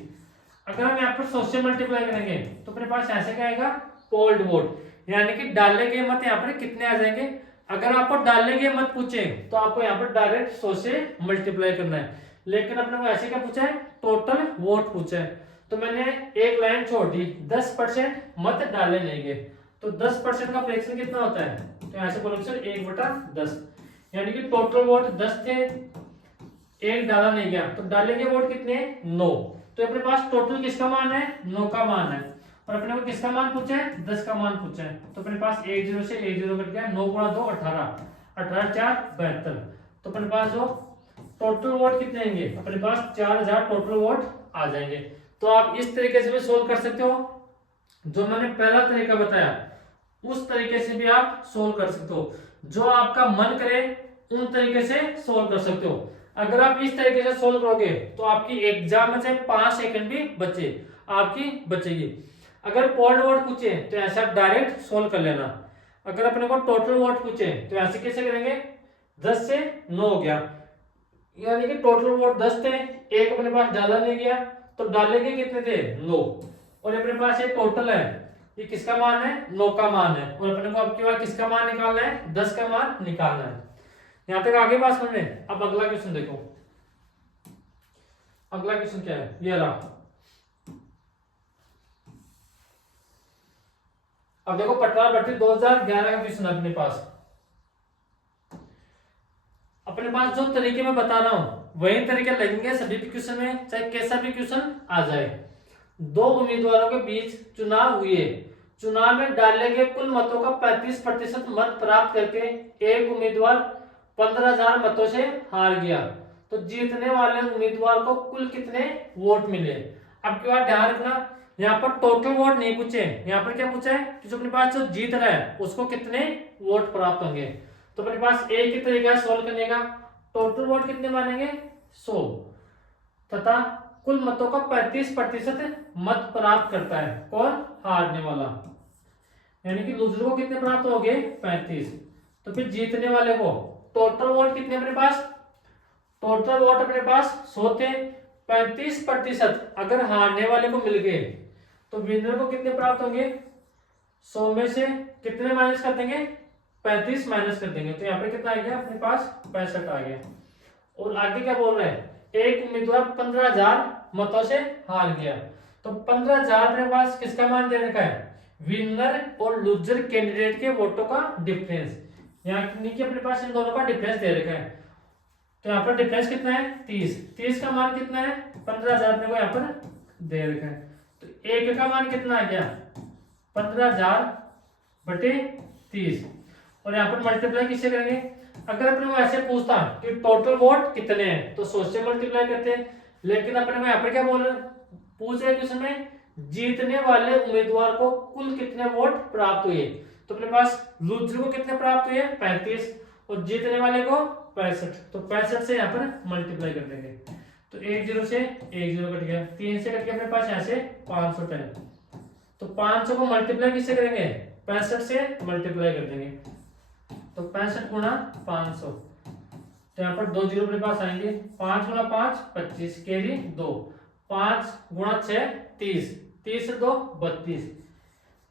अगर हम यहाँ पर 100 से मल्टीप्लाई करेंगे तो अपने पास ऐसे क्या आएगा, पोल्ड वोट, यानी कि डालने के मत यहाँ पर कितने आ जाएंगे। अगर आपको डालने के मत पूछे तो आपको यहाँ पर डायरेक्ट 100 से मल्टीप्लाई करना है, लेकिन अपने को ऐसे क्या पूछा है, टोटल वोट पूछा है। तो मैंने एक लाइन छोड़ दी, 10% मत डाले नहीं गए, तो 10% का फ्रैक्शन कितना होता है, तो यहाँ से बोलोगे सर 1/10, यानी कि टोटल वोट 10 थे, एक डाला नहीं गया, तो डाले गए वोट कितने, 9। तो अपने पास टोटल किसका मान है, 9 का मान है, और अपने को किसका मान पूछा है, 10 का मान पूछा है। तो अपने पास 1 0 से 1 0 कट गया, 9 × 2 18, 18 4 72। तो अपने पास जो टोटल वोट कितने आएंगे, अपने पास 4000 टोटल वोट आ जाएंगे। तो आप इस तरीके से भी सोल्व कर सकते हो, जो मैंने पहला तरीका बताया उस तरीके से भी आप सोल्व कर सकते हो। जो आपका मन करे उन तरीके से सोल्व कर सकते हो। अगर आप इस तरीके से सोल्व करोगे तो आपकी एग्जाम में से 5 सेकंड भी बचे आपकी बचेगी। अगर पोल्ड वर्ड पूछे तो ऐसे आप डायरेक्ट सोल्व कर लेना। अगर अपने को टोटल वर्ड पूछे तो ऐसे कैसे करेंगे, 10 से 9 हो गया, यानी कि टोटल वर्ड 10 थे, एक अपने पास डाला नहीं गया, तो डाले के कितने थे 9, और अपने पास ये टोटल है, ये किसका मान है 9 का मान है, और अपने को अब की बार किसका मान निकालना है 10 का मान निकालना है। यहां तक आगे बात समझ में। अब अगला क्वेश्चन देखो, अगला क्वेश्चन क्या है, ये रहा। अब देखो पटवार भर्ती 2011 का क्वेश्चन है अपने पास। अपने पास जो तरीके मैं बता रहा हूं वही तरीके लगेंगे सभी क्वेश्चन में, चाहे कैसा भी क्वेश्चन आ जाए। 2 उम्मीदवारों के बीच चुनाव हुए, चुनाव में डाले गए कुल मतों का 35% मत प्राप्त करके एक उम्मीदवार 15,000 मतों से हार गया, तो जीतने वाले उम्मीदवार को कुल कितने वोट मिले। अब की बात ध्यान रखना, यहाँ पर टोटल वोट नहीं पूछे, यहाँ पर क्या पूछा है कि जो अपने पास जो जीत रहा है उसको कितने वोट प्राप्त होंगे। तो अपने पास एक ही तरीका है सोल्व करने का, टोटल वोट कितने मानेंगे 100 तथा कुल मतों का 35% मत प्राप्त करता है कौन, हारने वाला, यानी कि लूजर को कितने प्राप्त हो गए 35, तो फिर जीतने वाले को टोटल वोट कितने अपने पास, टोटल वोट अपने पास 100 थे, 35% अगर हारने वाले को मिल गए तो विनर को कितने प्राप्त होंगे, 100 में से कितने माइनस कर देंगे 35 माइनस कर देंगे, तो यहाँ पे कितना आ गया अपने पास 65 आ गया। और आगे क्या बोल रहे हैं, एक उम्मीदवार 15,000 मतों से हार गया, तो 15,000 अपने पास किसका मान दे रखा है, विनर और लूजर कैंडिडेट के वोटों का डिफरेंस, यानी कि अपने पास इन दोनों का डिफरेंस दे रखा है। तो यहाँ पर डिफरेंस कितना है 30 का मान कितना है 15,000 अपने को यहाँ पर दे रखा है, तो एक का मान कितना आ गया 15,000 बटे 30, और यहाँ पर मल्टीप्लाई किससे करेंगे, अगर अपने को ऐसे पूछता कि टोटल वोट कितने हैं तो 100 से मल्टीप्लाई करते हैं, लेकिन अपने को यहाँ पर क्या बोल रहे पूछ रहे क्वेश्चन में जीतने वाले उम्मीदवार को कुल कितने वोट प्राप्त हुए, तो अपने पास लूजर को कितने प्राप्त हुए 35 और जीतने वाले को 65, तो 65 से यहाँ पर मल्टीप्लाई कर देंगे, तो 1 0 से 1 0 कट गया, 3 से कट गया अपने पास यहाँ से 510, तो 500 को मल्टीप्लाई किससे करेंगे 65 से मल्टीप्लाई कर देंगे, तो 65 गुणा 500, तो यहाँ पर 2 जीरो अपने पास आएंगे, 5 गुणा 5 25 कैरी 2, 5 गुणा 6 30, 30 से 2 32,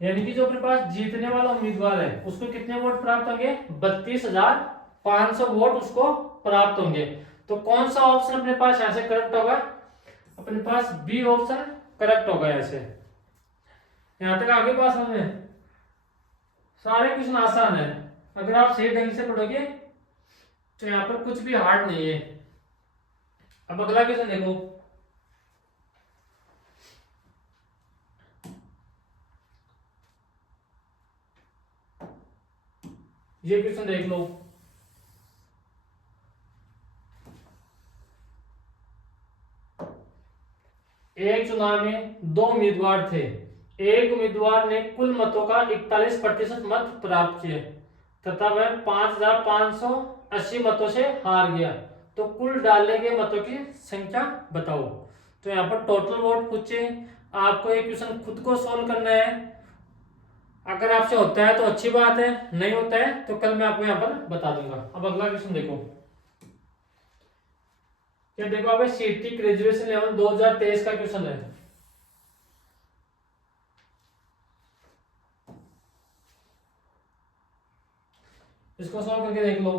यानी कि जो अपने पास जीतने वाला उम्मीदवार है उसको कितने वोट प्राप्त होंगे 32,500 वोट उसको प्राप्त होंगे। तो कौन सा ऑप्शन अपने पास यहाँ से करेक्ट होगा, अपने पास बी ऑप्शन करेक्ट होगा। ऐसे यहाँ तक आगे पास हमें सारे क्वेश्चन आसान है, अगर आप सही ढंग से पढ़ोगे तो यहाँ पर कुछ भी हार्ड नहीं है। अब अगला क्वेश्चन देखो, ये क्वेश्चन देख लो, एक चुनाव में 2 उम्मीदवार थे, एक उम्मीदवार ने कुल मतों का 41% मत प्राप्त किए तथा वह 5,580 मतों से हार गया, तो कुल डाले गए मतों की संख्या बताओ। तो यहाँ पर टोटल वोट पूछे, आपको एक क्वेश्चन खुद को सोल्व करना है, अगर आपसे होता है तो अच्छी बात है, नहीं होता है तो कल मैं आपको यहाँ पर बता दूंगा। अब अगला क्वेश्चन देखो, ये देखो आप सीटी ग्रेजुएशन लेवल 2023 का क्वेश्चन है। इसको सॉल्व करके देख लो।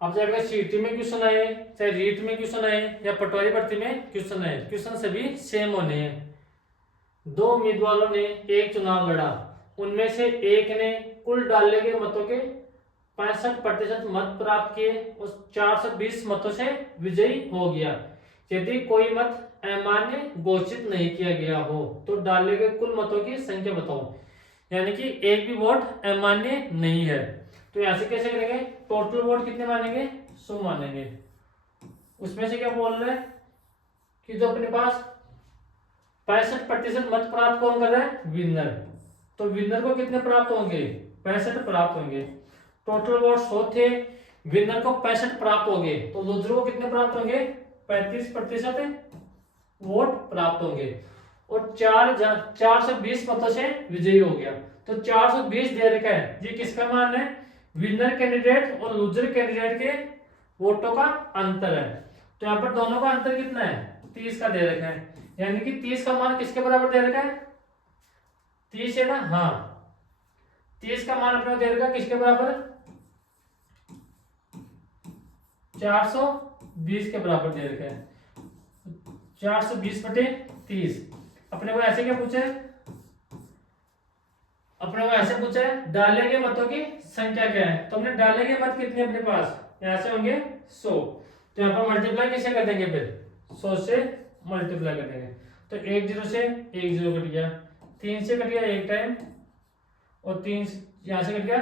अब चाहे सीटी में क्वेश्चन आए, चाहे रीट में क्वेश्चन आए या पटवारी भर्ती में क्वेश्चन आए, क्वेश्चन सभी सेम होने हैं। 2 उम्मीदवारों ने एक चुनाव लड़ा, उनमें से एक ने कुल डाले गए मतों के 65% मत प्राप्त किए और 420 मतों से विजयी हो गया। यदि कोई मत अमान्य घोषित नहीं किया गया हो तो डाले गए कुल मतों की संख्या बताओ, यानी कि एक भी वोट अमान्य नहीं है। तो ऐसे कैसे करेंगे, टोटल वोट कितने मानेंगे 100 मानेंगे, उसमें से क्या बोल रहे हैं कि जो अपने पास 65% मत प्राप्त कौन कर रहा है विनर, तो विनर को कितने प्राप्त होंगे 65 प्राप्त होंगे, टोटल वोट 100 थे, विनर को 65 प्राप्त हो गए, तो लूजर को कितने प्राप्त होंगे? 35% वोट प्राप्त होंगे। और 420 मतों से विजयी हो गया। तो 420 दे रखा है, ये किसका मान है? विनर कैंडिडेट और लूजर कैंडिडेट के वोटों का अंतर है। तो यहाँ पर दोनों का अंतर कितना है? 30 का दे रखा है, यानी कि 30 का मान किसके बराबर दे रखा है? 30 है ना? हाँ, 30 का मान अपने को दे रखा है किसके बराबर? 420 के बराबर दे रखा है। 420/30। अपने को ऐसे क्या पूछा है? अपने को ऐसे पूछा है डाले गए मतों की संख्या क्या है। तो हमने डाले गए मत कितने अपने पास? यहाँ से होंगे 100। तो यहाँ पर मल्टीप्लाई कैसे कर देंगे? फिर 100 से मल्टीप्लाई कर देंगे। तो 1 0 से 1 0 कट गया, 3 से कट गया 1 टाइम, और 3 यहाँ से कट गया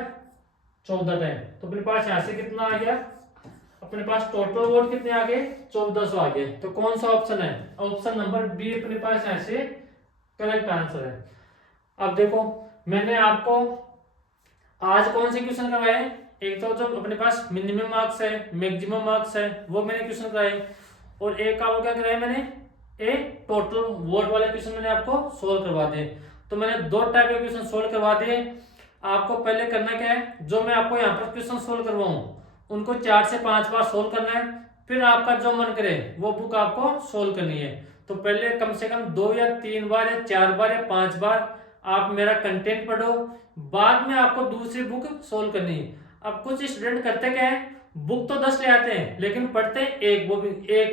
14 टाइम। तो अपने पास यहाँ से कितना आ गया? अपने पास टोटल वोट कितने आ गए? 1400 आ गए। तो कौन सा ऑप्शन है? ऑप्शन नंबर बी अपने पास यहाँ से करेक्ट आंसर है। अब देखो, मैंने आपको आज कौन से क्वेश्चन करवाए? एक तो जो अपने पास मिनिमम मार्क्स है, मैक्सिमम मार्क्स है, वो मैंने क्वेश्चन कराए, और एक का वो क्या कराया मैंने? एक टोटल वोट वाले क्वेश्चन मैंने आपको सोल्व करवा दिए। तो मैंने 2 टाइप के क्वेश्चन सोल्व करवा दिए। आपको पहले करना क्या है? जो मैं आपको यहाँ पर क्वेश्चन सोल्व करवाऊं उनको 4 से 5 बार सोल्व करना है, फिर आपका जो मन करे वो बुक आपको सोल्व करनी है। तो पहले कम से कम 2 या 3 बार या 4 बार या 5 बार आप मेरा कंटेंट पढ़ो, बाद में आपको दूसरी बुक सोल्व करनी है। अब कुछ स्टूडेंट करते क्या है, बुक तो 10 ले आते हैं लेकिन पढ़ते एक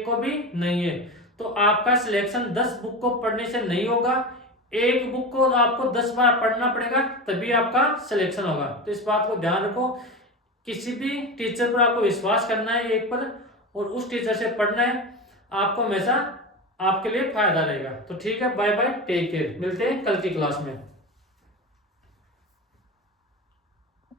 को भी नहीं है। तो आपका सिलेक्शन 10 बुक को पढ़ने से नहीं होगा, एक बुक को आपको 10 बार पढ़ना पड़ेगा, तभी आपका सिलेक्शन होगा। तो इस बात को ध्यान रखो, किसी भी टीचर पर आपको विश्वास करना है एक पर, और उस टीचर से पढ़ना है, आपको हमेशा आपके लिए फायदा रहेगा। तो ठीक है, बाय बाय, टेक केयर, मिलते हैं कल की क्लास में।